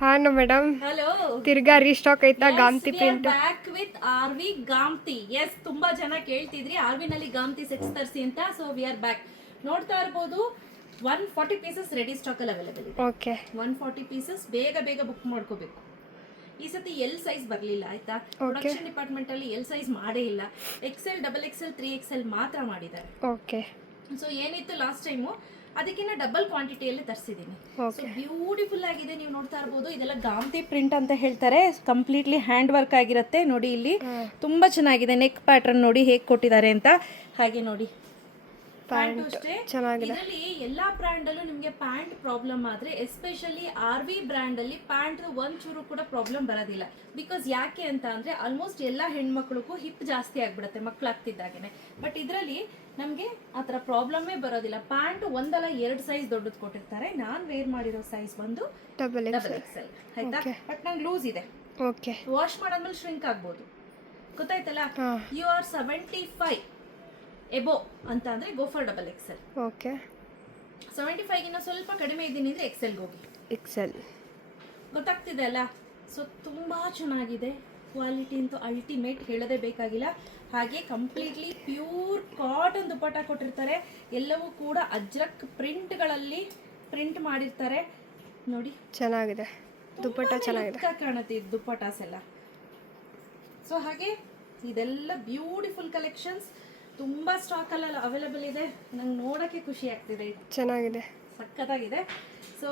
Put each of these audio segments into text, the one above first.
ಹಾಂ madam, hello, ತಿರ್ಗಾ restock ಐತಾ Gamthi print? Back with RV Gamthi. Yes, ತುಂಬಾ ಜನ ಕೇಳ್ತಿದ್ರಿ ಆರ್ವಿ ನಲ್ಲಿ ಗಾಮ್ತಿ ಸೆಟ್ಸ್ ತರಿಸಿ ಅಂತ. So we are back. ನೋಡ್ತಾ ಇರಬಹುದು 140 ಪೀಸಸ್ ರೆಡಿ ಸ್ಟಾಕ್ ಅಲ್ಲಿ ಅವೈಲೇಬಲ್ ಇದೆ. ಓಕೆ, 140 ಪೀಸಸ್ ಬೇಗ ಬೇಗ ಬುಕ್ ಮಾಡ್ಕೋಬೇಕು. ಈ ಸತಿ ಎಲ್ ಸೈಜ್ ಬರಲಿಲ್ಲ ಆಯ್ತಾ. ಪ್ರೊಡಕ್ಷನ್ ಡಿಪಾರ್ಟ್ಮೆಂಟ್ ಅಲ್ಲಿ ಎಲ್ ಸೈಜ್ ಮಾಡೇ ಇಲ್ಲ. ಎಕ್ಸೆಲ್, ಡಬಲ್ ಎಕ್ಸೆಲ್, 3XL ಮಾತ್ರ ಮಾಡಿದ್ದಾರೆ. ಓಕೆ. ಸೊ ಏನಿತ್ತು ಲಾಸ್ಟ್ ಟೈಮು ಅದಕ್ಕಿಂತ ಡಬಲ್ ಕ್ವಾಂಟಿಟಿಯಲ್ಲಿ ತರಿಸಿದ್ದೀನಿ. ಸೊ ಬ್ಯೂಟಿಫುಲ್ ಆಗಿದೆ, ನೀವು ನೋಡ್ತಾ ಇರ್ಬೋದು. ಇದೆಲ್ಲ ಗಾಮ್ತಿ ಪ್ರಿಂಟ್ ಅಂತ ಹೇಳ್ತಾರೆ. ಕಂಪ್ಲೀಟ್ಲಿ ಹ್ಯಾಂಡ್ ವರ್ಕ್ ಆಗಿರುತ್ತೆ. ನೋಡಿ ಇಲ್ಲಿ ತುಂಬಾ ಚೆನ್ನಾಗಿದೆ. ನೆಕ್ ಪ್ಯಾಟರ್ನ್ ನೋಡಿ ಹೇಗೆ ಕೊಟ್ಟಿದ್ದಾರೆ ಅಂತ. ಹಾಗೆ ನೋಡಿ ಪ್ಯಾಂಟ್ ಅಷ್ಟೇ ಇದರಲ್ಲಿ ಎಲ್ಲಾ ಬ್ರ್ಯಾಂಡ್ ಅಲ್ಲೂ ನಿಮಗೆ ಪ್ಯಾಂಟ್ ಪ್ರಾಬ್ಲಮ್ ಆದ್ರೆ, ಎಸ್ಪೆಷಲಿ ಆರ್ವಿ ಬ್ರ್ಯಾಂಡ್ ಅಲ್ಲಿ ಪ್ಯಾಂಟ್ ಒಂಚೂರು ಕೂಡ ಪ್ರಾಬ್ಲಮ್ ಬರೋದಿಲ್ಲ. ಬಿಕಾಸ್ ಯಾಕೆ ಅಂತ ಅಂದ್ರೆ ಆಲ್ಮೋಸ್ಟ್ ಎಲ್ಲಾ ಹೆಣ್ಮಕ್ಳಿಗೂ ಹಿಪ್ ಜಾಸ್ತಿ ಆಗ್ಬಿಡುತ್ತೆ ಮಕ್ಕಳಾಗ್ತಿದ್ದಾಗೇನೆ. ಬಟ್ ಇದರಲ್ಲಿ ನಮಗೆ ಆ ಥರ ಪ್ರಾಬ್ಲಮ್ಮೇ ಬರೋದಿಲ್ಲ. ಪ್ಯಾಂಟ್ ಒಂದಲ್ಲ 2 ಸೈಜ್ ದೊಡ್ಡದು ಕೊಟ್ಟಿರ್ತಾರೆ. ನಾನು ವೇರ್ ಮಾಡಿರೋ ಸೈಜ್ ಬಂದು ಡಬಲ್ ಎಕ್ಸೆಲ್ ಆಯ್ತಾ. ಬಟ್ ನಂಗೆ ಲೂಸ್ ಇದೆ. ಓಕೆ, ವಾಶ್ ಮಾಡಾದ್ಮೇಲೆ ಶ್ರಿಂಕ್ ಆಗ್ಬೋದು, ಗೊತ್ತಾಯ್ತಲ್ಲ. ಯು ಆರ್ 75 ಎಬೋ ಅಂತ ಅಂದ್ರೆ go for double XL. Okay, 75 ಗಿನ್ನ ಸ್ವಲ್ಪ ಕಡಿಮೆ ಇದ್ದೀನಿ ಅಂದ್ರೆ ಎಕ್ಸೆಲ್ಗೆ ಹೋಗಿ. ಎಕ್ಸೆಲ್ ಗೊತ್ತಾಗ್ತಿದೆ ಅಲ್ಲ. ಸೊ ತುಂಬಾ ಚೆನ್ನಾಗಿದೆ. ಕ್ವಾಲಿಟಿ ಅಂತೂ ಅಲ್ಟಿಮೇಟ್, ಹೇಳೋದೇ ಬೇಕಾಗಿಲ್ಲ. ಹಾಗೆ ಕಂಪ್ಲೀಟ್ಲಿ ಪ್ಯೂರ್ ಕಾಟನ್ ದುಪ್ಪಟ್ಟ ಕೊಟ್ಟಿರ್ತಾರೆ. ಎಲ್ಲವೂ ಕೂಡ ಅಜ್ರಕ್ ಪ್ರಿಂಟ್ಗಳಲ್ಲಿ ಪ್ರಿಂಟ್ ಮಾಡಿರ್ತಾರೆ. ನೋಡಿ ಚೆನ್ನಾಗಿದೆ, ದುಪ್ಪಟ್ಟ ಚೆನ್ನಾಗಿದೆ, ಕಾಣುತ್ತೆ ದುಪ್ಪಟಾಸ್ ಎಲ್ಲ. ಸೊ ಹಾಗೆ ಇದೆಲ್ಲ ಬ್ಯೂಟಿಫುಲ್ ಕಲೆಕ್ಷನ್ಸ್ ತುಂಬಾ ಸ್ಟಾಕ್ ಅಲ್ಲಿ ಅವೈಲೇಬಲ್ ಇದೆ. ನಂಗೆ ನೋಡೋಕ್ಕೆ ಖುಷಿ ಆಗ್ತಿದೆ. ಚೆನ್ನಾಗಿದೆ, ಸಖತ್ತಾಗಿದೆ. ಸೊ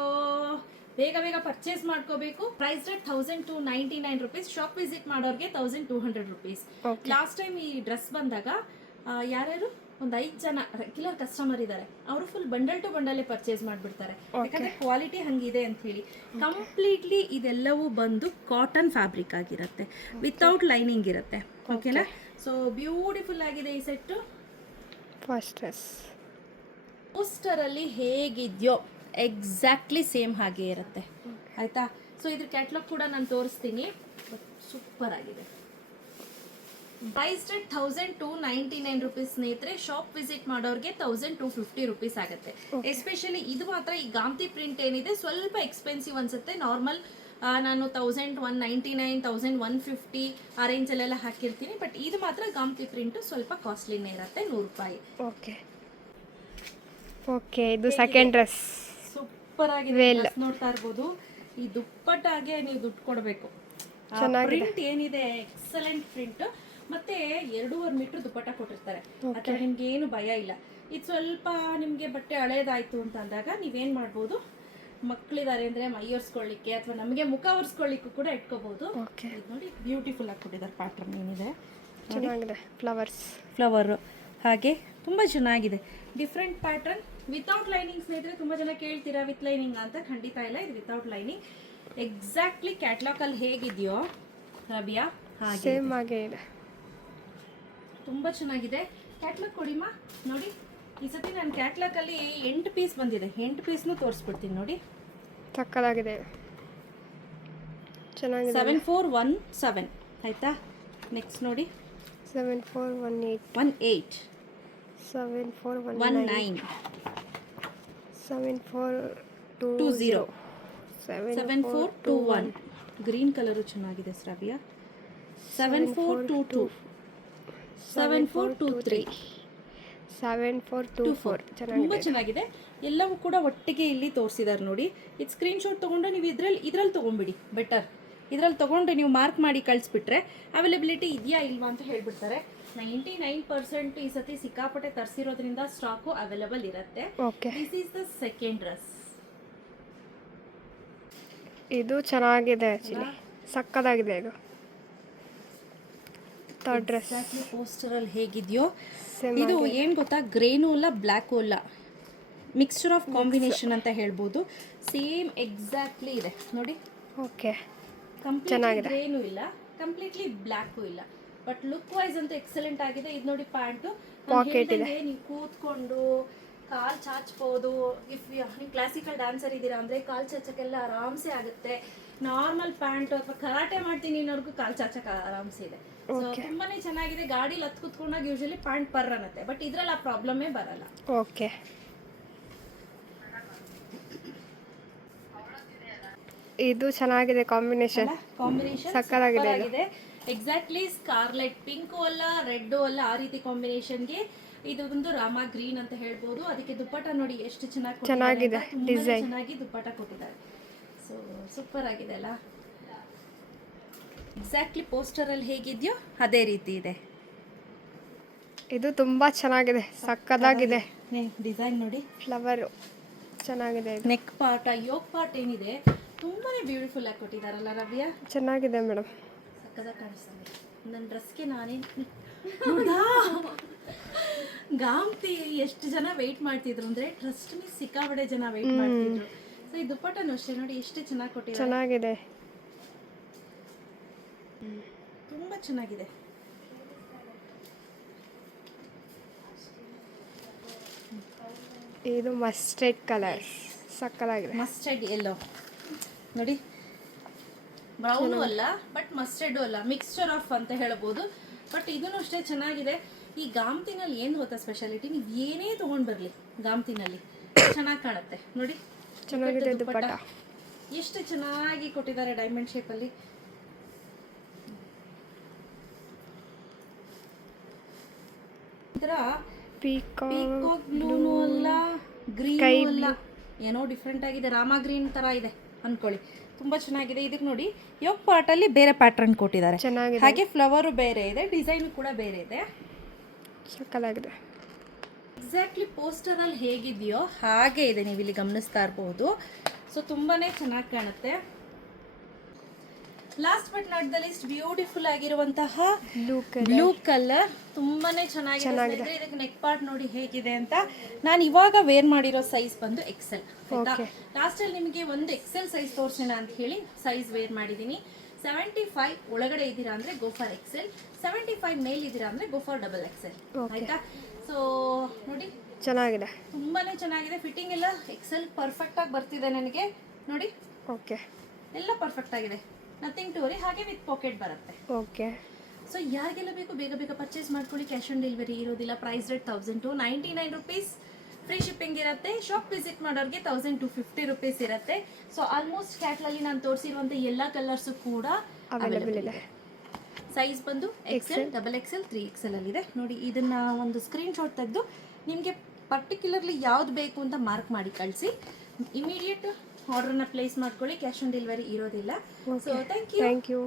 ಬೇಗ ಬೇಗ ಪರ್ಚೇಸ್ ಮಾಡ್ಕೋಬೇಕು. Price rate 1299 rupees. Shop visit ಮಾಡೋರಿಗೆ 1200 ರುಪೀಸ್. ಲಾಸ್ಟ್ ಟೈಮ್ ಈ ಡ್ರೆಸ್ ಬಂದಾಗ ಯಾರ್ಯಾರು ಒಂದು 5 ಜನ ರೆಗ್ಯುಲರ್ ಕಸ್ಟಮರ್ ಇದ್ದಾರೆ. ಅವರು ಫುಲ್ ಬಂಡಲ್ ಟು ಬಂಡಲ್ಲೇ ಪರ್ಚೇಸ್ ಮಾಡಿಬಿಡ್ತಾರೆ. ಯಾಕಂದ್ರೆ ಕ್ವಾಲಿಟಿ ಹಂಗಿದೆ ಅಂತ ಹೇಳಿ. ಕಂಪ್ಲೀಟ್ಲಿ ಇದೆಲ್ಲವೂ ಬಂದು ಕಾಟನ್ ಫ್ಯಾಬ್ರಿಕ್ ಆಗಿರುತ್ತೆ, ವಿತೌಟ್ ಲೈನಿಂಗ್ ಇರುತ್ತೆ. ಓಕೆನಾ. ಸೊ ಬ್ಯೂಟಿಫುಲ್ ಆಗಿದೆ ಈ ಸೆಟ್ಟು. ಫಸ್ಟ್ ಡ್ರೆಸ್ ಪೋಸ್ಟರ್ ಅಲ್ಲಿ ಹೇಗಿದೆಯೋ ಎಕ್ಸಾಕ್ಟ್ಲಿ ಸೇಮ್ ಹಾಗೆ ಇರುತ್ತೆ ಆಯ್ತಾ. ಸೊ ಇದ್ರ ಕ್ಯಾಟ್ಲಾಗ್ ಕೂಡ ನಾನು ತೋರಿಸ್ತೀನಿ. ಸೂಪರ್ ಆಗಿದೆ. ಪ್ರೈಸ್ ರೇಟ್ 1299 ರುಪೀಸ್ ಸ್ನೇಹಿತರೆ. ಶಾಪ್ ವಿಸಿಟ್ ಮಾಡೋರಿಗೆ 1250 ರುಪೀಸ್ ಆಗುತ್ತೆ. ಎಸ್ಪೆಷಲಿ ಇದು ಮಾತ್ರ ಈ ಗಾಮ್ತಿ ಪ್ರಿಂಟ್ ಏನಿದೆ ಸ್ವಲ್ಪ ಎಕ್ಸ್ಪೆನ್ಸಿವ್ ಅನ್ಸುತ್ತೆ. ನಾರ್ಮಲ್ ನಾನು 1199, 1150 ಆ ರೇಂಜಲ್ಲೆಲ್ಲ ಹಾಕಿರ್ತೀನಿ. ಬಟ್ ಇದು ಮಾತ್ರ ಗಾಮ್ತಿ ಪ್ರಿಂಟು ಸ್ವಲ್ಪ ಕಾಸ್ಟ್ಲಿನೇ ಇರುತ್ತೆ, 100 ರೂಪಾಯಿ. Okay okay. ಇದು ಸೆಕೆಂಡ್ ಡ್ರೆಸ್ ಸೂಪರ್ ಆಗಿದೆ. ನೋಡ್ತಾ ಇರ್ಬೋದು. ಈ ದುಪ್ಪಟ್ಟಾಗೆ ನೀವು ದುಡ್ಡು ಕೊಡಬೇಕು. ಪ್ರಿಂಟ್ ಏನಿದೆ ಎಕ್ಸಲೆಂಟ್ ಪ್ರಿಂಟ್. ಮತ್ತೆ 2.5 ಮೀಟರ್ ದುಪ್ಪಟ್ಟ ಕೊಟ್ಟಿರ್ತಾರೆ. ಅಥವಾ ನಿಮ್ಗೆ ಏನು ಭಯ ಇಲ್ಲ. ಇದು ಸ್ವಲ್ಪ ನಿಮ್ಗೆ ಬಟ್ಟೆ ಹಳೇದಾಯ್ತು ಅಂತ ಅಂದಾಗ ನೀವೇನ್ ಮಾಡ್ಬೋದು, ಮಕ್ಕಳಿದ್ದಾರೆ ಅಂದ್ರೆ ಮೈ ಒರೆಸ್ಕೊಳ್ಳಿಕ್ಕೆ ಅಥವಾ ನಮಗೆ ಮುಖ ಒರೆಸ್ಕೊಳ್ಳಿಕ್ಕೂ ಕೂಡ ಇಟ್ಕೋಬಹುದು. ನೋಡಿ ಬ್ಯೂಟಿಫುಲ್ ಆಗಿ ಕೊಟ್ಟಿದ್ದಾರೆ. ಪ್ಯಾಟರ್ನ್ ಏನಿದೆ ಚೆನ್ನಾಗಿದೆ. ಫ್ಲವರ್ ಹಾಗೆ ತುಂಬಾ ಚೆನ್ನಾಗಿದೆ. Different pattern without lining. ಸ್ನೇಹಿತರೆ ತುಂಬಾ ಜನ ಕೇಳ್ತೀರಾ ವಿತ್ ಲೈನಿಂಗ್ ಅಂತ. ಖಂಡಿತ ಇಲ್ಲ, ಇದು ವಿತೌಟ್ ಲೈನಿಂಗ್. ಎಕ್ಸಾಕ್ಟ್ಲಿ ಕ್ಯಾಟ್ಲಾಗ್ ಅಲ್ಲಿ ಹೇಗಿದೆಯೋ ರಬಿಯಾ ಹಾಗೆ ಸೇಮ್ ಆಗಿ ಇದೆ. ತುಂಬಾ ಚೆನ್ನಾಗಿದೆ. ಕ್ಯಾಟ್ಲಾಗ್ ಕೊಡಿಮಾ. ನೋಡಿ ಈ ಸತಿ ನಾನು ಕ್ಯಾಟ್ಲಾಗ್ ಅಲ್ಲಿ 8 ಪೀಸ್ ಬಂದಿದೆ. 8 ಪೀಸ್ನು ತೋರಿಸ್ಬಿಡ್ತೀನಿ ನೋಡಿ. ಸಕ್ಕತ್ತಾಗಿದೆ, ಚೆನ್ನಾಗಿದೆ. 7417 ಆಯ್ತಾ. ನೆಕ್ಸ್ಟ್ ನೋಡಿ 7418 7419 7420 7421 ಗ್ರೀನ್ ಕಲರು ಚೆನ್ನಾಗಿದೆ ಶ್ರಾವ್ಯ. 7422 7423 7424 ತುಂಬ ಚೆನ್ನಾಗಿದೆ. ಎಲ್ಲವೂ ಕೂಡ ಒಟ್ಟಿಗೆ ಇಲ್ಲಿ ತೋರಿಸಿದ್ದಾರೆ ನೋಡಿ. ಇದು ಸ್ಕ್ರೀನ್ಶಾಟ್ ತೊಗೊಂಡು ನೀವು ಇದ್ರಲ್ಲಿ ತೊಗೊಂಡ್ಬಿಡಿ. ಬೆಟರ್ ಇದರಲ್ಲಿ ತೊಗೊಂಡು ನೀವು ಮಾರ್ಕ್ ಮಾಡಿ ಕಳಿಸ್ಬಿಟ್ರೆ ಅವೈಲೇಬಿಲಿಟಿ ಇದೆಯಾ ಇಲ್ವಾ ಅಂತ ಹೇಳ್ಬಿಡ್ತಾರೆ. 99% ಈ ಸತಿ ಸಿಕ್ಕಾಪಟ್ಟೆ ತರಿಸಿರೋದ್ರಿಂದ ಸ್ಟಾಕು ಅವೈಲೇಬಲ್ ಇರುತ್ತೆ. This is the second dress. ಇದು ಚೆನ್ನಾಗಿದೆ, ಆಕ್ಚುಲಿ ಸಕ್ಕತ್ತಾಗಿದೆ. ಇದು ಥರ್ಡ್ ಡ್ರೆಸ್ ಪೋಸ್ಟರ್ ಅಲ್ಲಿ ಹೇಗಿದೆಯೋ ಇದು ಏನು ಗೊತ್ತಾ, ಗ್ರೇನು ಅಲ್ಲ ಬ್ಲ್ಯಾಕು ಅಲ್ಲ, ಮಿಕ್ಸ್ಚರ್ ಆಫ್ ಕಾಂಬಿನೇಷನ್ ಅಂತ ಹೇಳ್ಬೋದು. ಸೇಮ್ ಎಕ್ಸಾಕ್ಟ್ಲಿ ಇದೆ ನೋಡಿ. ಓಕೆ, ಕಂಪ್ಲೀಟ್ಲಿ ಗ್ರೇನು ಇಲ್ಲ, ಕಂಪ್ಲೀಟ್ಲಿ ಬ್ಲ್ಯಾಕು ಇಲ್ಲ. ಬಟ್ ಲುಕ್ ವೈಸ್ ಅಂತೂ ಎಕ್ಸಲೆಂಟ್ ಆಗಿದೆ. ಇದು ನೋಡಿ ಪ್ಯಾಂಟು ನೀವು ಕೂತ್ಕೊಂಡು ಕಾಲ್ ಚಾಚ್ಬೋದು. ಇಫ್ ನೀವು ಕ್ಲಾಸಿಕಲ್ ಡ್ಯಾನ್ಸರ್ ಇದ್ದೀರಾ ಅಂದರೆ ಕಾಲ್ ಚಾಚಕ್ಕೆಲ್ಲ ಆರಾಮ್ಸೆ ಆಗುತ್ತೆ. ನಾರ್ಮಲ್ ಪ್ಯಾಂಟ್ ಅಥವಾ ಕರಾಟೆ ಮಾಡ್ತೀನಿ ಅನ್ನೋರ್ಗೂ ಕಾಲ್ ಚಾಚಕ್ಕೆ ಆರಾಮ್ಸೆ ಇದೆ. ತುಂಬಾನೇ ಚೆನ್ನಾಗಿದೆ. ಗಾಡಿಲಿ ಹತ್ತು ಕೂತ್ಕೊಂಡಾಗ ಯೂಶಲಿ ಪ್ಯಾಂಟ್ ಪರ್ ಅನ್ನತ್ತೆ. ಬಟ್ ಇದ್ರಲ್ಲಿ ಆ ಪ್ರಾಬ್ಲಮ್ಮೇ ಬರಲ್ಲ. ಓಕೆ, ಇದು ಚೆನ್ನಾಗಿದೆ ಕಾಂಬಿನೇಷನ್. ಕಾಂಬಿನೇಷನ್ ಸಕ್ಕತ್ತಾಗಿದೆ ಇದು. ಆಗಿದೆ. ಎಕ್ಸಾಕ್ಟ್ಲಿ ಸ್ಕಾರ್ಲೆಟ್ ಪಿಂಕು ಅಲ್ಲ ರೆಡ್ ಅಲ್ಲ, ಆ ರೀತಿ ಕಾಂಬಿನೇಷನ್ಗೆ ಇದು ಒಂದು ರಾಮ ಗ್ರೀನ್ ಅಂತ ಹೇಳ್ಬೋದು. ಅದಕ್ಕೆ ದುಪ್ಪಟ್ಟ ನೋಡಿ ಎಷ್ಟು ಚೆನ್ನಾಗಿದೆ ಡಿಸೈನ್, ಚೆನ್ನಾಗಿ ದುಪ್ಪಟ್ಟ ಕೊಟ್ಟಿದ್ದಾರೆ. ಸೊ ಸೂಪರ್ ಆಗಿದೆ ಅಲ್ಲ. ಎಕ್ಸಾಕ್ಟ್ಲಿ ಪೋಸ್ಟರ್ ಅಲ್ಲಿ ಹೇಗಿದೆಯೋ ಅದೇ ರೀತಿ ಇದೆ. ಇದು ತುಂಬಾ ಚೆನ್ನಾಗಿದೆ, ಸಕ್ಕದಾಗಿದೆ. ಡಿಸೈನ್ ನೋಡಿ, ಫ್ಲವರು ಚೆನ್ನಾಗಿದೆ ಇದು. ನೆಕ್ ಪಾರ್ಟ್, ಯೋಗ್ ಪಾರ್ಟ್ ಏನಿದೆ ತುಂಬಾನೇ ಬ್ಯೂಟಿಫುಲ್ ಆಗಿ ಕೊಟ್ಟಿದ್ದಾರಲ್ಲ ರವ್ಯ. ಚೆನ್ನಾಗಿದೆ ಮೇಡಮ್. ಸಕ್ಕದಾಗಿ ಕಾಣಿಸ್ತಾನೆ. ನನ್ನ ಡ್ರೆಸ್ಗೆ ನಾನೇ ಗಾಂತಿ ಎಷ್ಟು ಜನ ವೆಯ್ಟ್ ಮಾಡ್ತಿದ್ರು ಅಂದ್ರೆ ಟ್ರಸ್ಟ್ ಮೀ ಸಿಕ್ಕಾಬಡೆ ಜನ ವೆಯ್ಟ್ ಮಾಡ್ತಿದ್ರು. ಸೊ ಈ ದುಪ್ಪಟ್ಟನು ಅಷ್ಟೇ ನೋಡಿ ಎಷ್ಟು ಚೆನ್ನಾಗಿ ಕೊಟ್ಟಿದ್ದಾರೆ. ಚೆನ್ನಾಗಿದೆ, ತುಂಬಾ ಚೆನ್ನಾಗಿದೆ. ಇದು ಮಸ್ಟರ್ಡ್ ಕಲರ್ ಸಕ್ಕದಾಗಿದೆ. ಮಸ್ಟರ್ಡ್ ಎಲ್ಲೋ ನೋಡಿ, ಬ್ರೌನು ಅಲ್ಲ ಬಟ್ ಮಸ್ಟರ್ಡು ಅಲ್ಲ, ಮಿಕ್ಸ್ಚರ್ ಆಫ್ ಅಂತ ಹೇಳ್ಬೋದು. ಬಟ್ ಇದನ್ನು ಅಷ್ಟೇ ಚೆನ್ನಾಗಿದೆ. ಈ ಗಾಮ್ತಿನಲ್ಲಿ ಏನು ಗೊತ್ತಾ ಸ್ಪೆಷಾಲಿಟಿ, ನೀವು ಏನೇ ತೊಗೊಂಡು ಬರಲಿ ಗಾಮ್ತಿನಲ್ಲಿ ಚೆನ್ನಾಗಿ ಕಾಣುತ್ತೆ ನೋಡಿ. ಚೆನ್ನಾಗಿದೆ ದುಪ್ಪಟ್ಟ, ಎಷ್ಟು ಚೆನ್ನಾಗಿ ಕೊಟ್ಟಿದ್ದಾರೆ ಡೈಮಂಡ್ ಶೇಪಲ್ಲಿ. ಪೀಕಾಕ್ ಬ್ಲೂನು ಅಲ್ಲ, ಗ್ರೀನ್ ಅಲ್ಲ, ಏನೋ ಡಿಫ್ರೆಂಟ್ ಆಗಿದೆ. ರಾಮ ಗ್ರೀನ್ ತರ ಇದೆ ಅನ್ಕೊಳ್ಳಿ. ತುಂಬಾ ಚೆನ್ನಾಗಿದೆ. ಇದಕ್ಕೆ ನೋಡಿ ಯೋಗ್ ಪಾರ್ಟ್ ಅಲ್ಲಿ ಬೇರೆ ಪ್ಯಾಟರ್ನ್ ಕೊಟ್ಟಿದ್ದಾರೆ, ಹಾಗೆ ಫ್ಲವರು ಬೇರೆ ಇದೆ, ಡಿಸೈನ್ ಕೂಡ ಬೇರೆ ಇದೆ. ಸಕ್ಕದಾಗಿದೆ. ಎಕ್ಸಾಕ್ಟ್ಲಿ ಪೋಸ್ಟರ್ ಅಲ್ಲಿ ಹೇಗಿದೆಯೋ ಹಾಗೆ ಇದೆ, ನೀವು ಇಲ್ಲಿ ಗಮನಿಸ್ತಾ ಇರಬಹುದು. ಸೊ ತುಂಬಾನೇ ಚೆನ್ನಾಗಿ ಕಾಣುತ್ತೆ. Last but not the list beautiful ಆಗಿರುವಂತಹ ಬ್ಲೂ ಕಲರ್ ತುಂಬಾನೇ ಚೆನ್ನಾಗಿದೆ. ಇದಕ್ಕೆ ನೆಕ್ ಪಾರ್ಟ್ ನೋಡಿ ಹೇಗಿದೆ ಅಂತ. ನಾನು ಇವಾಗ ವೇರ್ ಮಾಡಿರೋ ಸೈಜ್ ಬಂದು ಎಕ್ಸೆಲ್. ಲಾಸ್ಟ್ ಅಲ್ಲಿ ನಿಮಗೆ ಒಂದು ಎಕ್ಸೆಲ್ ಸೈಜ್ ತೋರಿಸೋಣ ಅಂತ ಹೇಳಿ ಸೈಜ್ ವೇರ್ ಮಾಡಿದ್ದೀನಿ. 75 ಒಳಗಡೆ ಇದ್ದೀರಾ ಅಂದ್ರೆ ಗೋ ಫಾರ್ ಎಕ್ಸೆಲ್, 75 ಮೇಲ್ ಇದ್ದೀರಾ ಅಂದ್ರೆ ಗೋ ಫಾರ್ ಡಬಲ್ ಎಕ್ಸೆಲ್. ಆಯ್ತಾ? ಸೊ ನೋಡಿ ಚೆನ್ನಾಗಿದೆ, ತುಂಬಾನೇ ಚೆನ್ನಾಗಿದೆ. ಫಿಟ್ಟಿಂಗ್ ಎಲ್ಲ ಎಕ್ಸೆಲ್ ಪರ್ಫೆಕ್ಟ್ ಆಗಿ ಬರ್ತಿದೆ ನನಗೆ ನೋಡಿ. ಓಕೆ, ಎಲ್ಲ ಪರ್ಫೆಕ್ಟ್ ಆಗಿದೆ, ನಥಿಂಗ್ ಟು ವರಿ. ಹಾಗೆ ವಿತ್ ಪಾಕೆಟ್ ಬರುತ್ತೆ. ಓಕೆ. ಸೊ ಯಾರಿಗೆಲ್ಲ ಬೇಕು ಬೇಗ ಬೇಗ ಪರ್ಚೇಸ್ ಮಾಡ್ಕೊಳ್ಳಿ. ಕ್ಯಾಶ್ ಆನ್ ಡೆಲಿವರಿ ಇರೋದಿಲ್ಲ. Price rate 1299 rupees. Free shipping ಇರುತ್ತೆ. ಶಾಪ್ ವಿಸಿಟ್ ಮಾಡೋರಿಗೆ 1250 ರುಪೀಸ್ ಇರುತ್ತೆ. ಸೊ ಆಲ್ಮೋಸ್ಟ್ ಕ್ಯಾಟ್ಲಲ್ಲಿ ನಾನು ತೋರಿಸಿರುವಂಥ ಎಲ್ಲ ಕಲರ್ಸು ಕೂಡ ಅವೈಲೇಬಲ್ ಇದೆ. ಸೈಜ್ ಬಂದು ಎಕ್ಸೆಲ್, ಡಬಲ್ ಎಕ್ಸೆಲ್, 3XL ಅಲ್ಲಿದೆ ನೋಡಿ. ಇದನ್ನ ಒಂದು ಸ್ಕ್ರೀನ್ ಶಾಟ್ ತೆಗೆದು ನಿಮಗೆ ಪರ್ಟಿಕ್ಯುಲರ್ಲಿ ಯಾವ್ದು ಬೇಕು ಅಂತ ಮಾರ್ಕ್ ಮಾಡಿ ಕಳಿಸಿ. ಇಮಿಡಿಯೇಟ್ ಆರ್ಡರ್ನ ಪ್ಲೇಸ್ ಮಾಡ್ಕೊಳ್ಳಿ. ಕ್ಯಾಶ್ ಆನ್ ಡೆಲಿವರಿ ಇರೋದಿಲ್ಲ. So thank you.